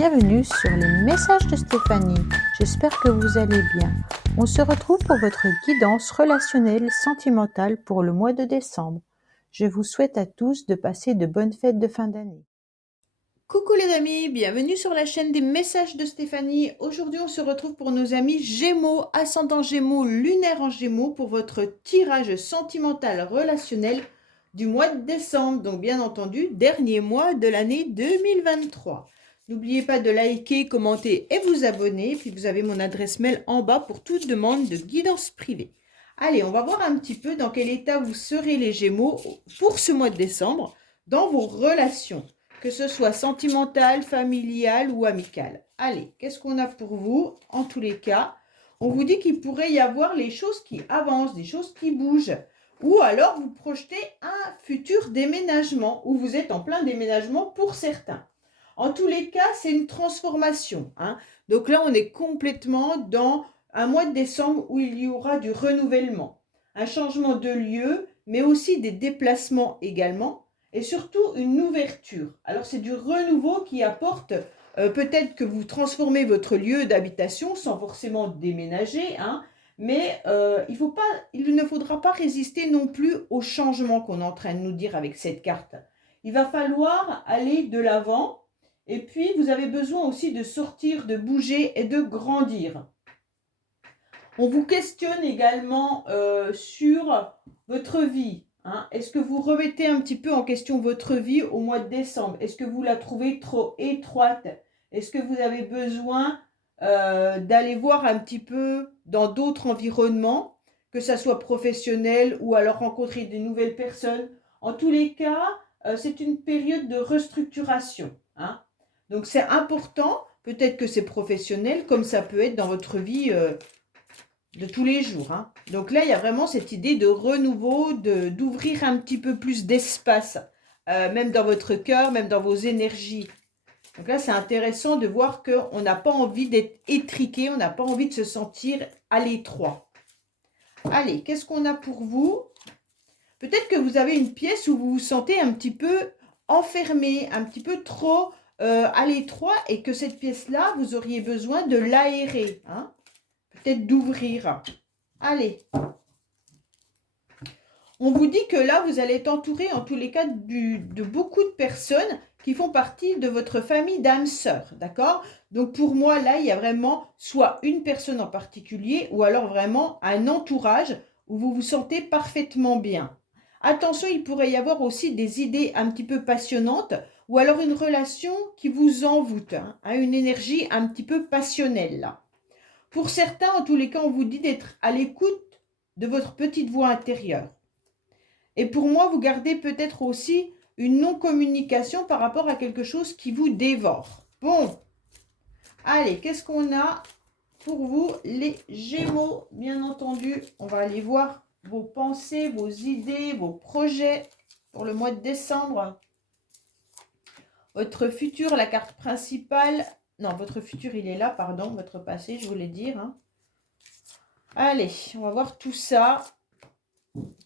bienvenue sur les messages de Stéphanie. J'espère que vous allez bien. On se retrouve pour votre guidance relationnelle sentimentale pour le mois de décembre. Je vous souhaite à tous de passer de bonnes fêtes de fin d'année. Coucou les amis, bienvenue sur la chaîne des messages de Stéphanie. Aujourd'hui, on se retrouve pour nos amis Gémeaux, ascendant Gémeaux, lunaire en Gémeaux pour votre tirage sentimental relationnel du mois de décembre. Donc bien entendu, dernier mois de l'année 2023. N'oubliez pas de liker, commenter et vous abonner. Puis vous avez mon adresse mail en bas pour toute demande de guidance privée. Allez, on va voir un petit peu dans quel état vous serez les Gémeaux pour ce mois de décembre dans vos relations, que ce soit sentimental, familial ou amical. Allez, qu'est-ce qu'on a pour vous? En tous les cas, on vous dit qu'il pourrait y avoir les choses qui avancent, des choses qui bougent. Ou alors, vous projetez un futur déménagement, ou vous êtes en plein déménagement pour certains. En tous les cas, c'est une transformation. Donc là, on est complètement dans un mois de décembre où il y aura du renouvellement, un changement de lieu, mais aussi des déplacements également, et surtout une ouverture. Alors c'est du renouveau qui apporte, peut-être que vous transformez votre lieu d'habitation sans forcément déménager, mais il ne faudra pas résister non plus au changement qu'on est en train de nous dire avec cette carte. Il va falloir aller de l'avant, et puis vous avez besoin aussi de sortir, de bouger et de grandir. On vous questionne également sur votre vie. Est-ce que vous remettez un petit peu en question votre vie au mois de décembre? Est-ce que vous la trouvez trop étroite? Est-ce que vous avez besoin d'aller voir un petit peu dans d'autres environnements, que ça soit professionnel ou alors rencontrer de nouvelles personnes? En tous les cas, c'est une période de restructuration. Donc c'est important, peut-être que c'est professionnel, comme ça peut être dans votre vie de tous les jours. Donc là, il y a vraiment cette idée de renouveau, d'ouvrir un petit peu plus d'espace, même dans votre cœur, même dans vos énergies. Donc là, c'est intéressant de voir qu'on n'a pas envie d'être étriqué, on n'a pas envie de se sentir à l'étroit. Allez, qu'est-ce qu'on a pour vous? Peut-être que vous avez une pièce où vous vous sentez un petit peu enfermé, un petit peu trop à l'étroit, et que cette pièce-là, vous auriez besoin de l'aérer, peut-être d'ouvrir. Allez. On vous dit que là, vous allez être entouré, en tous les cas, de beaucoup de personnes qui font partie de votre famille d'âmes sœurs, d'accord? Donc pour moi, là, il y a vraiment soit une personne en particulier ou alors vraiment un entourage où vous vous sentez parfaitement bien. Attention, il pourrait y avoir aussi des idées un petit peu passionnantes ou alors une relation qui vous envoûte, une énergie un petit peu passionnelle là. Pour certains, en tous les cas, on vous dit d'être à l'écoute de votre petite voix intérieure. Et pour moi, vous gardez peut-être aussi une non-communication par rapport à quelque chose qui vous dévore. Bon, allez, qu'est-ce qu'on a pour vous, les Gémeaux? Bien entendu, on va aller voir vos pensées, vos idées, vos projets pour le mois de décembre. Votre futur, la carte principale. Non, votre futur, il est là, pardon, votre passé, je voulais dire. Allez, on va voir tout ça.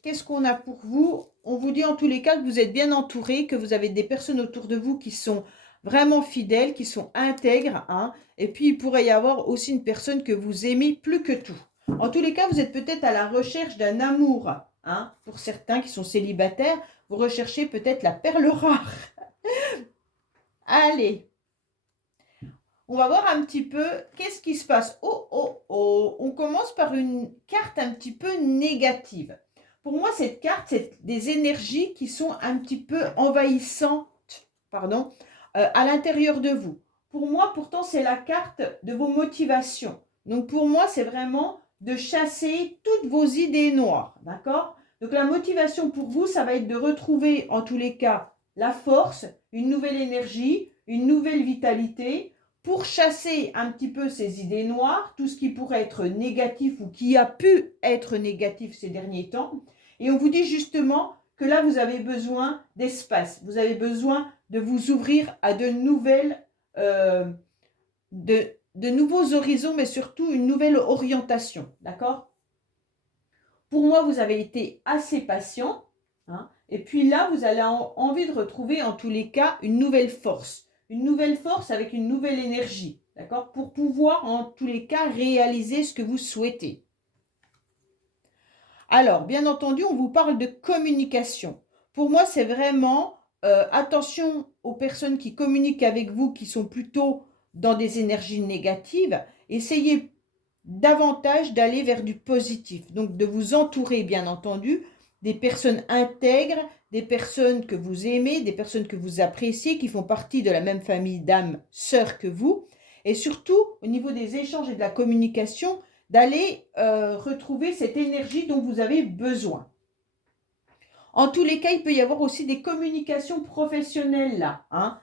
Qu'est-ce qu'on a pour vous? On vous dit en tous les cas que vous êtes bien entouré, que vous avez des personnes autour de vous qui sont vraiment fidèles, qui sont intègres. Et puis, il pourrait y avoir aussi une personne que vous aimez plus que tout. En tous les cas, vous êtes peut-être à la recherche d'un amour. Pour certains qui sont célibataires, vous recherchez peut-être la perle rare. Allez. On va voir un petit peu qu'est-ce qui se passe. Oh. On commence par une carte un petit peu négative. Pour moi, cette carte, c'est des énergies qui sont un petit peu envahissantes, à l'intérieur de vous. Pour moi, pourtant, c'est la carte de vos motivations. Donc, pour moi, c'est vraiment de chasser toutes vos idées noires, d'accord? Donc, la motivation pour vous, ça va être de retrouver, en tous les cas, la force, une nouvelle énergie, une nouvelle vitalité, pour chasser un petit peu ces idées noires, tout ce qui pourrait être négatif ou qui a pu être négatif ces derniers temps. Et on vous dit justement que là, vous avez besoin d'espace. Vous avez besoin de vous ouvrir à de nouvelles, de nouveaux horizons, mais surtout une nouvelle orientation. D'accord? Pour moi, vous avez été assez patient. Et puis là, vous avez envie de retrouver en tous les cas une nouvelle force, une nouvelle force, avec une nouvelle énergie, d'accord? Pour pouvoir, en tous les cas, réaliser ce que vous souhaitez. Alors, bien entendu, on vous parle de communication. Pour moi, c'est vraiment attention aux personnes qui communiquent avec vous, qui sont plutôt dans des énergies négatives. Essayez davantage d'aller vers du positif. Donc, de vous entourer, bien entendu, des personnes intègres, des personnes que vous aimez, des personnes que vous appréciez, qui font partie de la même famille d'âmes sœurs que vous. Et surtout, au niveau des échanges et de la communication, d'aller retrouver cette énergie dont vous avez besoin. En tous les cas, il peut y avoir aussi des communications professionnelles là, hein,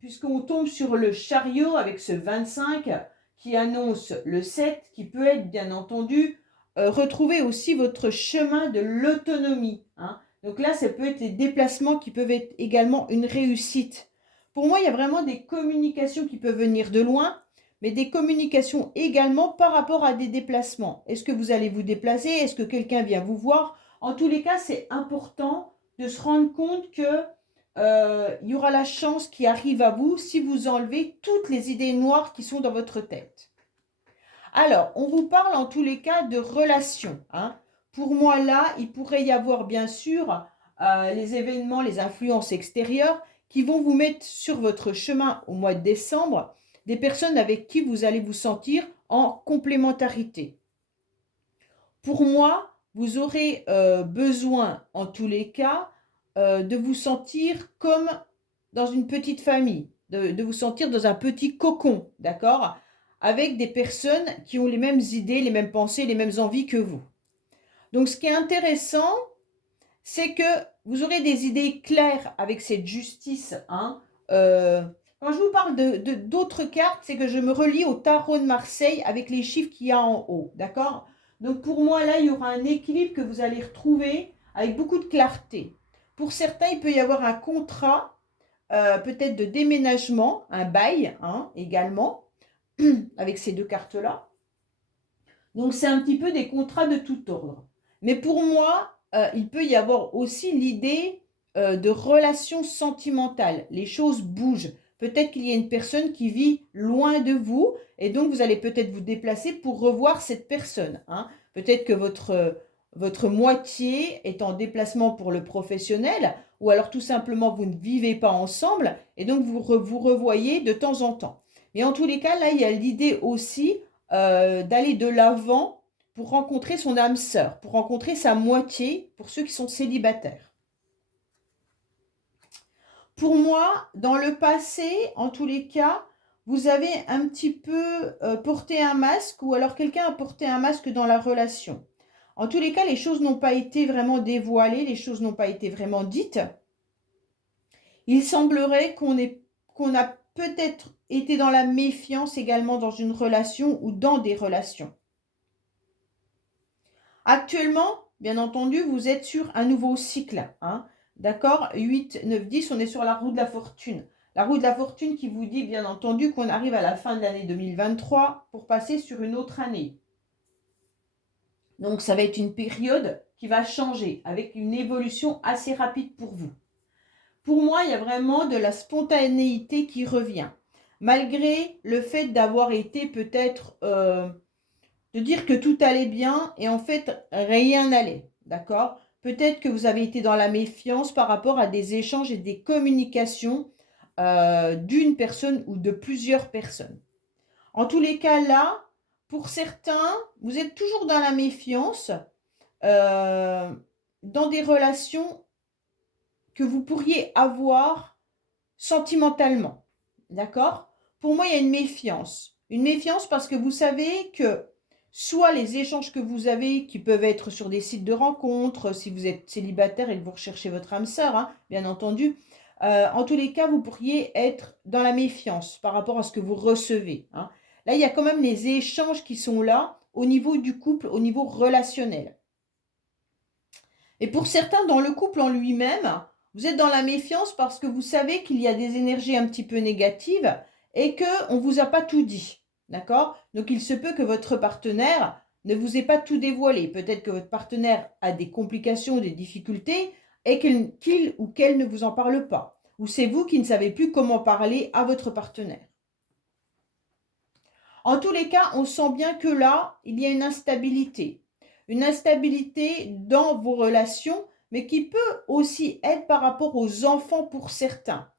puisqu'on tombe sur le chariot avec ce 25 qui annonce le 7, qui peut être bien entendu retrouver aussi votre chemin de l'autonomie. Hein. Donc là, ça peut être les déplacements qui peuvent être également une réussite. Pour moi, il y a vraiment des communications qui peuvent venir de loin, mais des communications également par rapport à des déplacements. Est-ce que vous allez vous déplacer? Est-ce que quelqu'un vient vous voir? En tous les cas, c'est important de se rendre compte que il y aura la chance qui arrive à vous si vous enlevez toutes les idées noires qui sont dans votre tête. Alors, on vous parle en tous les cas de relations. Hein. Pour moi, là, il pourrait y avoir bien sûr les événements, les influences extérieures qui vont vous mettre sur votre chemin au mois de décembre des personnes avec qui vous allez vous sentir en complémentarité. Pour moi, vous aurez besoin, en tous les cas, de vous sentir comme dans une petite famille, de vous sentir dans un petit cocon, d'accord? Avec des personnes qui ont les mêmes idées, les mêmes pensées, les mêmes envies que vous. Donc, ce qui est intéressant, c'est que vous aurez des idées claires avec cette justice. Hein. Quand je vous parle d'autres cartes, c'est que je me relie au tarot de Marseille avec les chiffres qu'il y a en haut, d'accord? Donc pour moi, là, il y aura un équilibre que vous allez retrouver avec beaucoup de clarté. Pour certains, il peut y avoir un contrat, peut-être de déménagement, un bail hein, également, avec ces deux cartes-là. Donc c'est un petit peu des contrats de tout ordre. Mais pour moi, il peut y avoir aussi l'idée de relations sentimentales. Les choses bougent. Peut-être qu'il y a une personne qui vit loin de vous et donc vous allez peut-être vous déplacer pour revoir cette personne. Hein. Peut-être que votre moitié est en déplacement pour le professionnel ou alors tout simplement vous ne vivez pas ensemble et donc vous revoyez de temps en temps. Mais en tous les cas, là, il y a l'idée aussi d'aller de l'avant pour rencontrer son âme sœur, pour rencontrer sa moitié, pour ceux qui sont célibataires. Pour moi, dans le passé, en tous les cas, vous avez un petit peu porté un masque ou alors quelqu'un a porté un masque dans la relation. En tous les cas, les choses n'ont pas été vraiment dévoilées, les choses n'ont pas été vraiment dites. Il semblerait qu'on a peut-être été dans la méfiance également dans une relation ou dans des relations. Actuellement, bien entendu, vous êtes sur un nouveau cycle. Hein, d'accord? 8, 9, 10, on est sur la roue de la fortune. La roue de la fortune qui vous dit, bien entendu, qu'on arrive à la fin de l'année 2023 pour passer sur une autre année. Donc, ça va être une période qui va changer avec une évolution assez rapide pour vous. Pour moi, il y a vraiment de la spontanéité qui revient. Malgré le fait d'avoir été peut-être... de dire que tout allait bien et en fait, rien n'allait. D'accord? Peut-être que vous avez été dans la méfiance par rapport à des échanges et des communications d'une personne ou de plusieurs personnes. En tous les cas, là, pour certains, vous êtes toujours dans la méfiance, dans des relations que vous pourriez avoir sentimentalement. D'accord? Pour moi, il y a une méfiance. Une méfiance parce que vous savez que soit les échanges que vous avez, qui peuvent être sur des sites de rencontres, si vous êtes célibataire et que vous recherchez votre âme sœur, hein, bien entendu, en tous les cas, vous pourriez être dans la méfiance par rapport à ce que vous recevez. Hein. Là, il y a quand même les échanges qui sont là au niveau du couple, au niveau relationnel. Et pour certains, dans le couple en lui-même, vous êtes dans la méfiance parce que vous savez qu'il y a des énergies un petit peu négatives et qu'on ne vous a pas tout dit. D'accord? Donc, il se peut que votre partenaire ne vous ait pas tout dévoilé. Peut-être que votre partenaire a des complications, des difficultés et qu'il ou qu'elle ne vous en parle pas. ou c'est vous qui ne savez plus comment parler à votre partenaire. En tous les cas, on sent bien que là, il y a une instabilité. Une instabilité dans vos relations, mais qui peut aussi être par rapport aux enfants pour certains.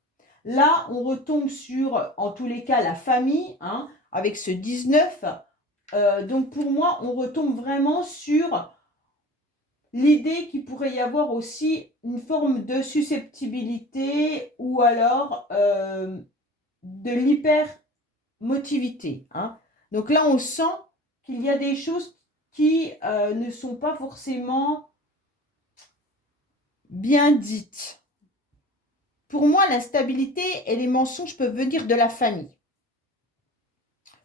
Là, on retombe sur, en tous les cas, la famille, hein, avec ce 19. Donc pour moi, on retombe vraiment sur l'idée qu'il pourrait y avoir aussi une forme de susceptibilité ou alors de l'hypermotivité, hein. Donc là, on sent qu'il y a des choses qui ne sont pas forcément bien dites. Pour moi, l'instabilité et les mensonges peuvent venir de la famille.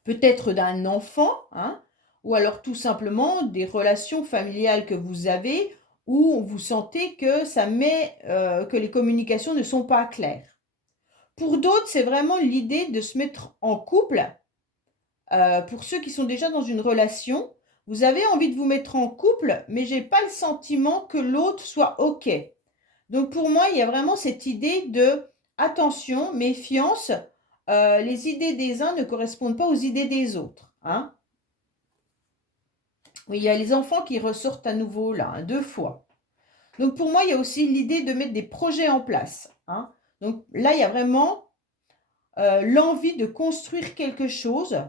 Peut-être d'un enfant, hein, ou alors tout simplement des relations familiales que vous avez où vous sentez que que les communications ne sont pas claires. Pour d'autres, c'est vraiment l'idée de se mettre en couple. Pour ceux qui sont déjà dans une relation, vous avez envie de vous mettre en couple, mais j'ai pas le sentiment que l'autre soit OK. Donc pour moi, il y a vraiment cette idée de attention, méfiance, les idées des uns ne correspondent pas aux idées des autres, hein. Oui, il y a les enfants qui ressortent à nouveau là, hein, 2 fois. Donc pour moi, il y a aussi l'idée de mettre des projets en place, hein. Donc là, il y a vraiment l'envie de construire quelque chose,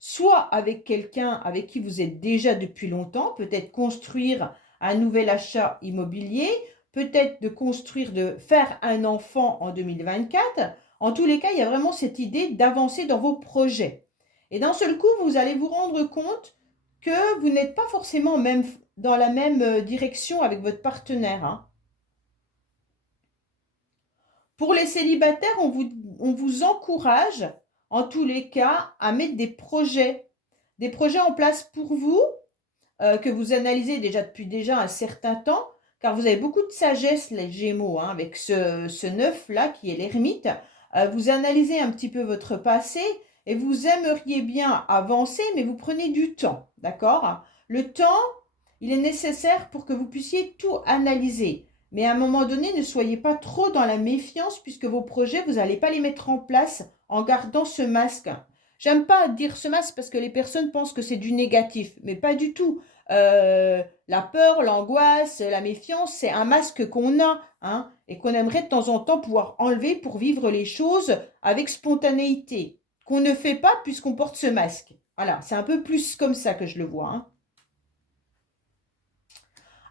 soit avec quelqu'un avec qui vous êtes déjà depuis longtemps, peut-être construire un nouvel achat immobilier, peut-être de faire un enfant en 2024. En tous les cas, il y a vraiment cette idée d'avancer dans vos projets. Et d'un seul coup, vous allez vous rendre compte que vous n'êtes pas forcément même dans la même direction avec votre partenaire, hein. Pour les célibataires, on vous encourage, en tous les cas, à mettre des projets en place pour vous, que vous analysez depuis déjà un certain temps, car vous avez beaucoup de sagesse, les Gémeaux, hein, avec ce 9-là, qui est l'ermite. Vous analysez un petit peu votre passé, et vous aimeriez bien avancer, mais vous prenez du temps, d'accord? Le temps, il est nécessaire pour que vous puissiez tout analyser. Mais à un moment donné, ne soyez pas trop dans la méfiance puisque vos projets, vous n'allez pas les mettre en place en gardant ce masque. J'aime pas dire ce masque parce que les personnes pensent que c'est du négatif, mais pas du tout. La peur, l'angoisse, la méfiance, c'est un masque qu'on a, hein, et qu'on aimerait de temps en temps pouvoir enlever pour vivre les choses avec spontanéité, qu'on ne fait pas puisqu'on porte ce masque. Voilà, c'est un peu plus comme ça que je le vois, hein.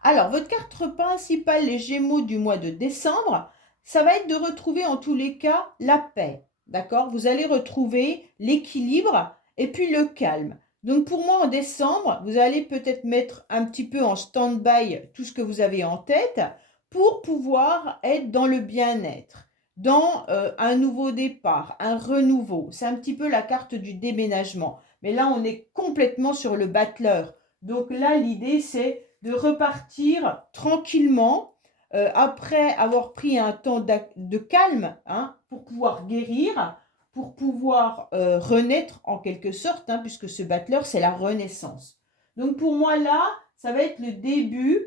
Alors, votre carte principale, les Gémeaux du mois de décembre, ça va être de retrouver en tous les cas la paix. D'accord? Vous allez retrouver l'équilibre et puis le calme. Donc pour moi, en décembre, vous allez peut-être mettre un petit peu en stand-by tout ce que vous avez en tête pour pouvoir être dans le bien-être, dans un nouveau départ, un renouveau. C'est un petit peu la carte du déménagement. Mais là, on est complètement sur le battleur. Donc là, l'idée, c'est de repartir tranquillement après avoir pris un temps de calme, hein, pour pouvoir guérir, pour pouvoir renaître en quelque sorte, hein, puisque ce battleur, c'est la renaissance. Donc pour moi là, ça va être le début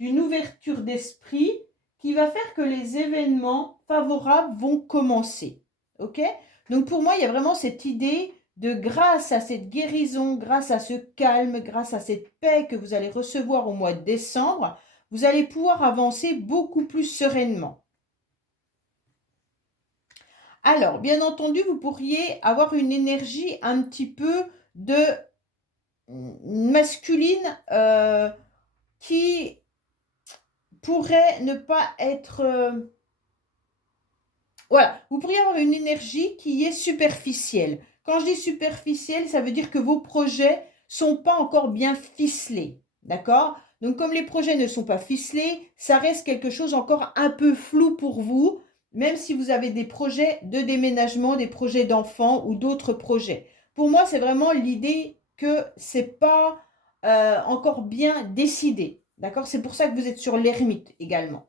d'une ouverture d'esprit qui va faire que les événements favorables vont commencer. Ok? Donc pour moi, il y a vraiment cette idée de grâce à cette guérison, grâce à ce calme, grâce à cette paix que vous allez recevoir au mois de décembre, vous allez pouvoir avancer beaucoup plus sereinement. Alors, bien entendu, vous pourriez avoir une énergie un petit peu de masculine qui pourrait ne pas être... voilà, vous pourriez avoir une énergie qui est superficielle. Quand je dis superficielle, ça veut dire que vos projets sont pas encore bien ficelés, d'accord? Donc comme les projets ne sont pas ficelés, ça reste quelque chose encore un peu flou pour vous, même si vous avez des projets de déménagement, des projets d'enfants ou d'autres projets. Pour moi, c'est vraiment l'idée que c'est pas encore bien décidé, d'accord? C'est pour ça que vous êtes sur l'ermite également.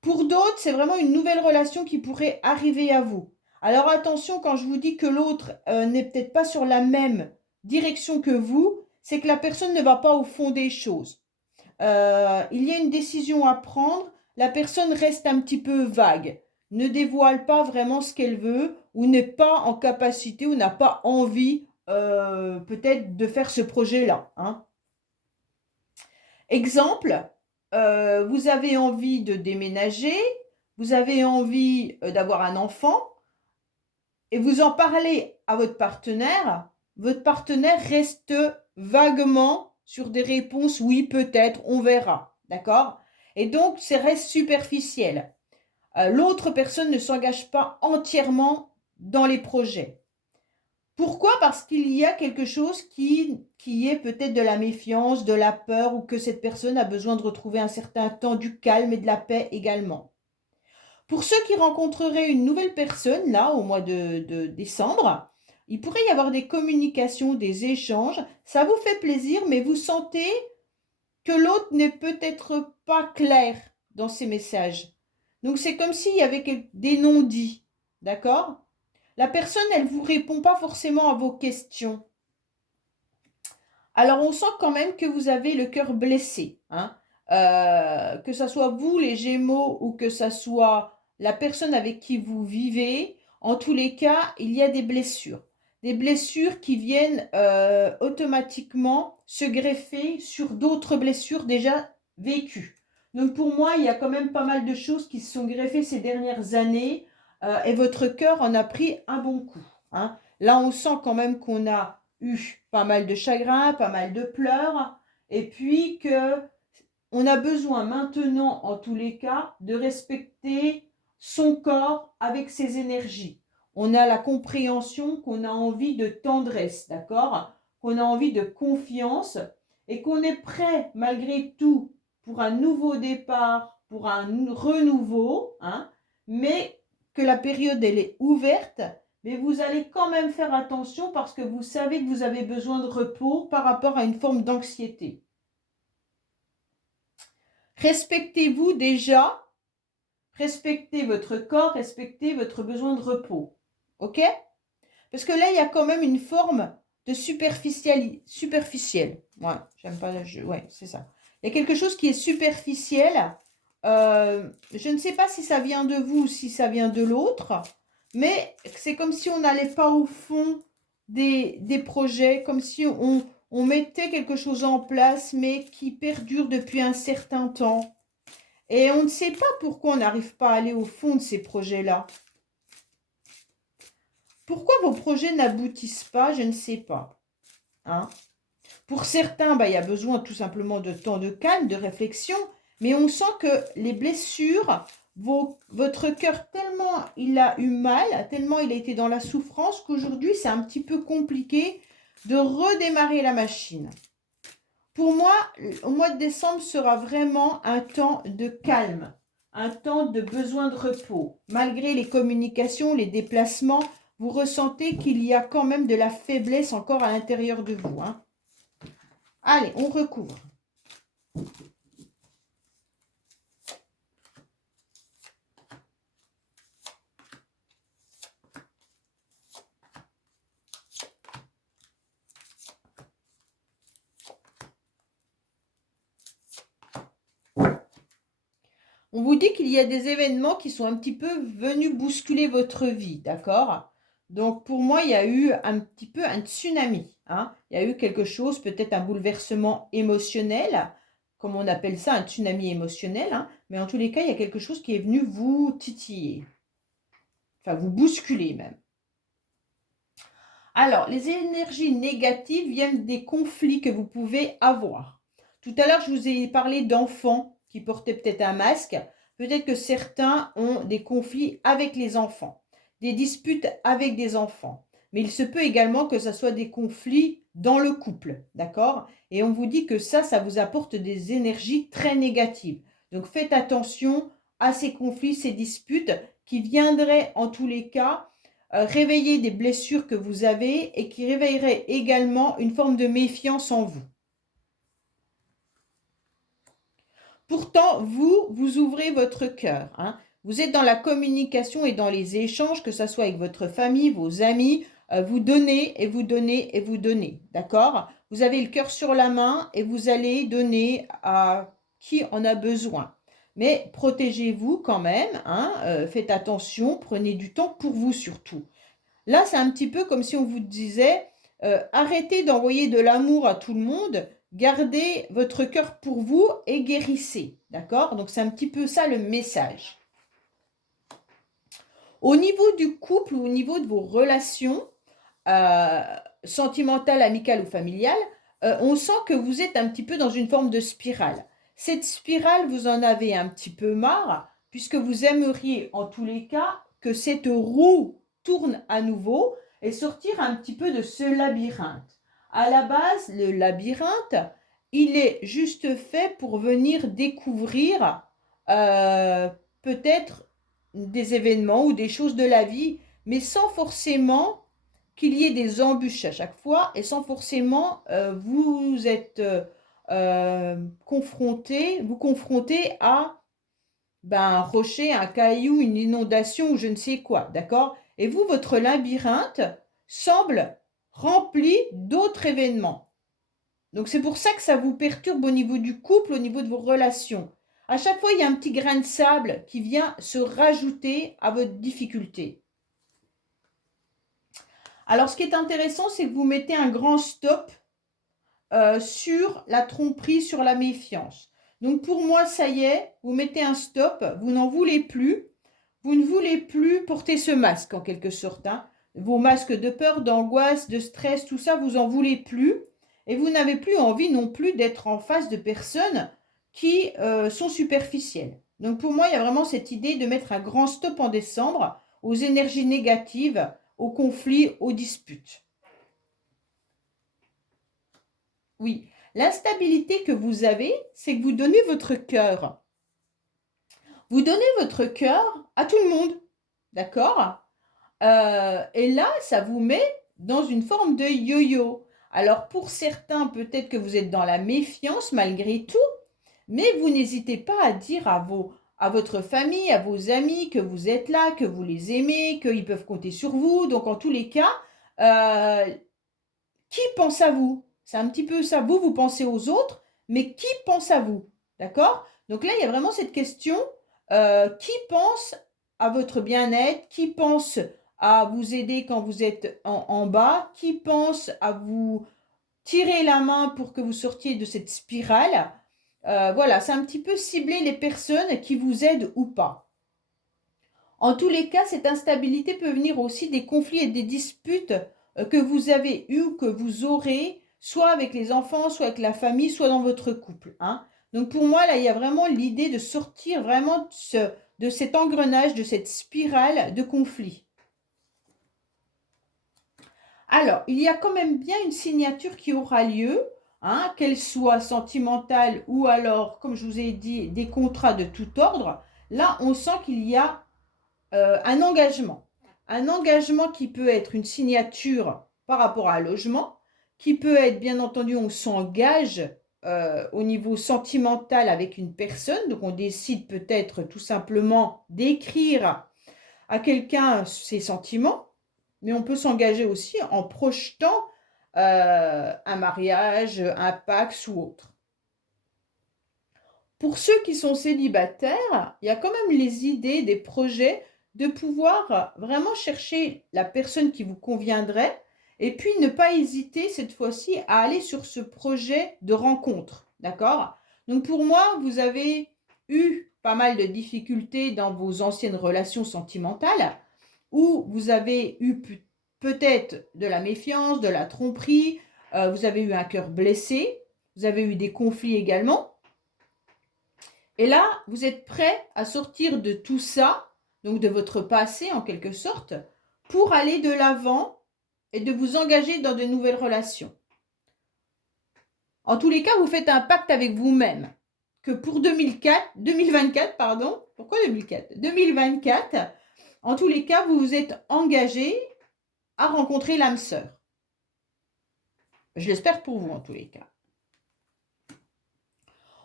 Pour d'autres, c'est vraiment une nouvelle relation qui pourrait arriver à vous. Alors attention, quand je vous dis que l'autre n'est peut-être pas sur la même direction que vous, c'est que la personne ne va pas au fond des choses. Il y a une décision à prendre, la personne reste un petit peu vague. ne dévoile pas vraiment ce qu'elle veut ou n'est pas en capacité ou n'a pas envie peut-être de faire ce projet-là, hein. Exemple, vous avez envie de déménager, vous avez envie d'avoir un enfant et vous en parlez à votre partenaire reste vaguement sur des réponses oui, peut-être, on verra, d'accord? Et donc, ça reste superficiel. L'autre personne ne s'engage pas entièrement dans les projets. Pourquoi? Parce qu'il y a quelque chose qui est peut-être de la méfiance, de la peur, ou que cette personne a besoin de retrouver un certain temps du calme et de la paix également. Pour ceux qui rencontreraient une nouvelle personne, là, au mois de décembre, il pourrait y avoir des communications, des échanges. Ça vous fait plaisir, mais vous sentez que l'autre n'est peut-être pas clair dans ses messages. Donc, c'est comme s'il y avait des non-dits, d'accord? La personne, elle ne vous répond pas forcément à vos questions. Alors, on sent quand même que vous avez le cœur blessé, hein. Que ce soit vous, les Gémeaux, ou que ce soit la personne avec qui vous vivez, en tous les cas, il y a des blessures. Des blessures qui viennent automatiquement se greffer sur d'autres blessures déjà vécues. Donc pour moi, il y a quand même pas mal de choses qui se sont greffées ces dernières années et votre cœur en a pris un bon coup, hein. Là, on sent quand même qu'on a eu pas mal de chagrin, pas mal de pleurs, et puis que on a besoin maintenant, en tous les cas, de respecter son corps avec ses énergies. On a la compréhension qu'on a envie de tendresse, d'accord? Qu'on a envie de confiance et qu'on est prêt, malgré tout, pour un nouveau départ, pour un renouveau, hein, mais que la période, elle est ouverte, mais vous allez quand même faire attention parce que vous savez que vous avez besoin de repos par rapport à une forme d'anxiété. Respectez-vous déjà, respectez votre corps, respectez votre besoin de repos. Ok? Parce que là, il y a quand même une forme de superficielle. Ouais, j'aime pas le jeu. Ouais, c'est ça. Il y a quelque chose qui est superficiel. Je ne sais pas si ça vient de vous ou si ça vient de l'autre, mais c'est comme si on n'allait pas au fond des projets, comme si on mettait quelque chose en place, mais qui perdure depuis un certain temps. Et on ne sait pas pourquoi on n'arrive pas à aller au fond de ces projets-là. Pourquoi vos projets n'aboutissent pas, je ne sais pas, hein. Pour certains, il y a besoin tout simplement de temps de calme, de réflexion, mais on sent que les blessures, votre cœur, tellement il a eu mal, tellement il a été dans la souffrance, qu'aujourd'hui, c'est un petit peu compliqué de redémarrer la machine. Pour moi, au mois de décembre sera vraiment un temps de calme, un temps de besoin de repos. Malgré les communications, les déplacements, vous ressentez qu'il y a quand même de la faiblesse encore à l'intérieur de vous, hein. Allez, on recouvre. On vous dit qu'il y a des événements qui sont un petit peu venus bousculer votre vie, d'accord? Donc pour moi, il y a eu un petit peu un tsunami, hein. Il y a eu quelque chose, peut-être un bouleversement émotionnel, comme on appelle ça, un tsunami émotionnel, hein. Mais en tous les cas, il y a quelque chose qui est venu vous titiller, enfin vous bousculer même. Alors, les énergies négatives viennent des conflits que vous pouvez avoir. Tout à l'heure, je vous ai parlé d'enfants qui portaient peut-être un masque. Peut-être que certains ont des conflits avec les enfants, des disputes avec des enfants. Mais il se peut également que ce soit des conflits dans le couple, d'accord? Et on vous dit que ça vous apporte des énergies très négatives. Donc faites attention à ces conflits, ces disputes qui viendraient en tous les cas réveiller des blessures que vous avez et qui réveillerait également une forme de méfiance en vous. Pourtant, vous ouvrez votre cœur, hein. Vous êtes dans la communication et dans les échanges, que ce soit avec votre famille, vos amis, vous donnez et vous donnez et vous donnez, d'accord? Vous avez le cœur sur la main et vous allez donner à qui en a besoin. Mais protégez-vous quand même, hein, faites attention, prenez du temps pour vous surtout. Là, c'est un petit peu comme si on vous disait, arrêtez d'envoyer de l'amour à tout le monde, gardez votre cœur pour vous et guérissez, d'accord? Donc, c'est un petit peu ça le message. Au niveau du couple ou au niveau de vos relations sentimentales, amicales ou familiales, on sent que vous êtes un petit peu dans une forme de spirale. Cette spirale, vous en avez un petit peu marre, puisque vous aimeriez en tous les cas que cette roue tourne à nouveau et sortir un petit peu de ce labyrinthe. À la base, le labyrinthe, il est juste fait pour venir découvrir peut-être des événements ou des choses de la vie, mais sans forcément qu'il y ait des embûches à chaque fois et sans forcément vous êtes confronté à un rocher, un caillou, une inondation ou je ne sais quoi, d'accord? Et vous, votre labyrinthe semble rempli d'autres événements. Donc c'est pour ça que ça vous perturbe au niveau du couple, au niveau de vos relations. À chaque fois, il y a un petit grain de sable qui vient se rajouter à votre difficulté. Alors, ce qui est intéressant, c'est que vous mettez un grand stop sur la tromperie, sur la méfiance. Donc, pour moi, ça y est, vous mettez un stop, vous n'en voulez plus. Vous ne voulez plus porter ce masque, en quelque sorte. Hein. Vos masques de peur, d'angoisse, de stress, tout ça, vous n'en voulez plus. Et vous n'avez plus envie non plus d'être en face de personnes qui sont superficielles. Donc pour moi, il y a vraiment cette idée de mettre un grand stop en décembre aux énergies négatives, aux conflits, aux disputes. Oui, l'instabilité que vous avez, c'est que vous donnez votre cœur. Vous donnez votre cœur à tout le monde, d'accord? Et là, ça vous met dans une forme de yo-yo. Alors pour certains, peut-être que vous êtes dans la méfiance malgré tout, mais vous n'hésitez pas à dire à votre famille, à vos amis que vous êtes là, que vous les aimez, qu'ils peuvent compter sur vous. Donc en tous les cas, qui pense à vous? C'est un petit peu ça. Vous pensez aux autres, mais qui pense à vous? D'accord? Donc là, il y a vraiment cette question, qui pense à votre bien-être? Qui pense à vous aider quand vous êtes en bas? Qui pense à vous tirer la main pour que vous sortiez de cette spirale? Voilà, c'est un petit peu cibler les personnes qui vous aident ou pas. En tous les cas, cette instabilité peut venir aussi des conflits et des disputes que vous avez eus ou que vous aurez, soit avec les enfants, soit avec la famille, soit dans votre couple. Hein. Donc pour moi, là, il y a vraiment l'idée de sortir vraiment de cet engrenage, de cette spirale de conflits. Alors, il y a quand même bien une signature qui aura lieu, hein, qu'elle soit sentimentale ou alors, comme je vous ai dit, des contrats de tout ordre. Là, on sent qu'il y a un engagement. Un engagement qui peut être une signature par rapport à un logement, qui peut être, bien entendu, on s'engage au niveau sentimental avec une personne. Donc, on décide peut-être tout simplement d'écrire à quelqu'un ses sentiments, mais on peut s'engager aussi en projetant un mariage, un Pacs ou autre. Pour ceux qui sont célibataires, il y a quand même les idées, des projets de pouvoir vraiment chercher la personne qui vous conviendrait et puis ne pas hésiter cette fois-ci à aller sur ce projet de rencontre. D'accord? Donc pour moi, vous avez eu pas mal de difficultés dans vos anciennes relations sentimentales où vous avez eu peut-être de la méfiance, de la tromperie, vous avez eu un cœur blessé, vous avez eu des conflits également. Et là, vous êtes prêt à sortir de tout ça, donc de votre passé en quelque sorte, pour aller de l'avant et de vous engager dans de nouvelles relations. En tous les cas, vous faites un pacte avec vous-même que pour 2024, pardon, pourquoi 2004 2024, en tous les cas, vous vous êtes engagé à rencontrer l'âme sœur. Je l'espère pour vous en tous les cas.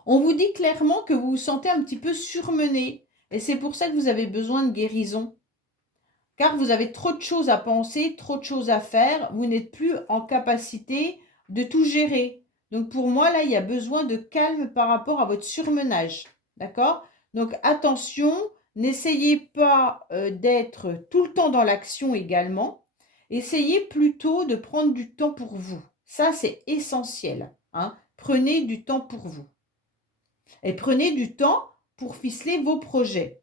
On vous dit clairement que vous vous sentez un petit peu surmené et c'est pour ça que vous avez besoin de guérison. Car vous avez trop de choses à penser, trop de choses à faire, vous n'êtes plus en capacité de tout gérer. Donc pour moi, là, il y a besoin de calme par rapport à votre surmenage. D'accord? Donc attention, n'essayez pas d'être tout le temps dans l'action également. Essayez plutôt de prendre du temps pour vous. Ça, c'est essentiel, hein. Prenez du temps pour vous. Et prenez du temps pour ficeler vos projets.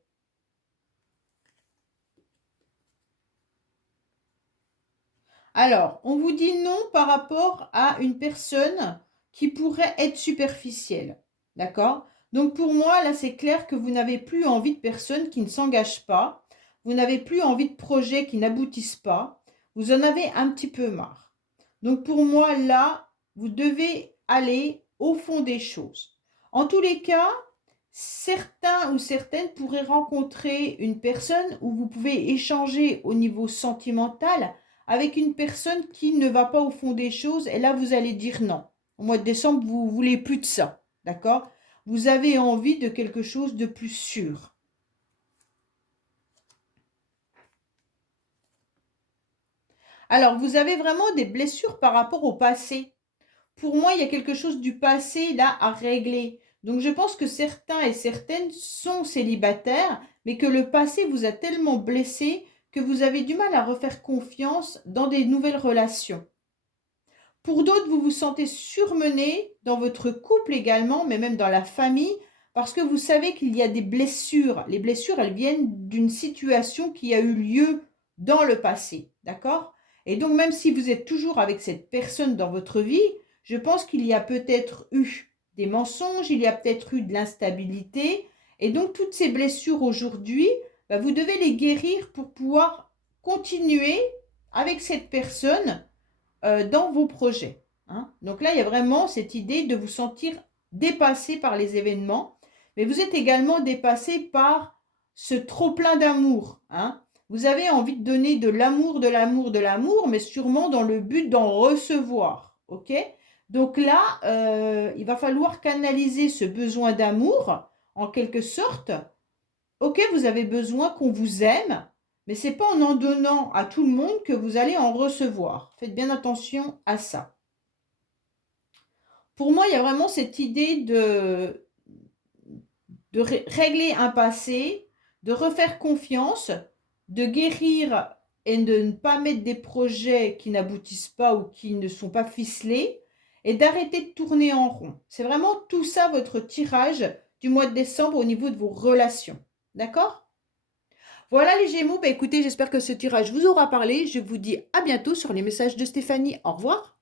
Alors, on vous dit non par rapport à une personne qui pourrait être superficielle. D'accord? Donc pour moi, là, c'est clair que vous n'avez plus envie de personnes qui ne s'engagent pas. Vous n'avez plus envie de projets qui n'aboutissent pas. Vous en avez un petit peu marre. Donc pour moi, là, vous devez aller au fond des choses. En tous les cas, certains ou certaines pourraient rencontrer une personne où vous pouvez échanger au niveau sentimental avec une personne qui ne va pas au fond des choses, et là, vous allez dire non. Au mois de décembre, vous ne voulez plus de ça, d'accord? Vous avez envie de quelque chose de plus sûr. Alors, vous avez vraiment des blessures par rapport au passé. Pour moi, il y a quelque chose du passé là à régler. Donc, je pense que certains et certaines sont célibataires, mais que le passé vous a tellement blessé que vous avez du mal à refaire confiance dans des nouvelles relations. Pour d'autres, vous vous sentez surmené dans votre couple également, mais même dans la famille, parce que vous savez qu'il y a des blessures. Les blessures, elles viennent d'une situation qui a eu lieu dans le passé, d'accord? Et donc, même si vous êtes toujours avec cette personne dans votre vie, je pense qu'il y a peut-être eu des mensonges, il y a peut-être eu de l'instabilité. Et donc, toutes ces blessures aujourd'hui, vous devez les guérir pour pouvoir continuer avec cette personne dans vos projets, hein. Donc là, il y a vraiment cette idée de vous sentir dépassé par les événements, mais vous êtes également dépassé par ce trop-plein d'amour, hein. Vous avez envie de donner de l'amour, de l'amour, de l'amour, mais sûrement dans le but d'en recevoir, ok? Donc là, il va falloir canaliser ce besoin d'amour, en quelque sorte. Ok, vous avez besoin qu'on vous aime, mais ce n'est pas en donnant à tout le monde que vous allez en recevoir. Faites bien attention à ça. Pour moi, il y a vraiment cette idée de régler un passé, de refaire confiance, de guérir et de ne pas mettre des projets qui n'aboutissent pas ou qui ne sont pas ficelés, et d'arrêter de tourner en rond. C'est vraiment tout ça votre tirage du mois de décembre au niveau de vos relations. D'accord ? Voilà les Gémeaux, écoutez, j'espère que ce tirage vous aura parlé. Je vous dis à bientôt sur les messages de Stéphanie. Au revoir.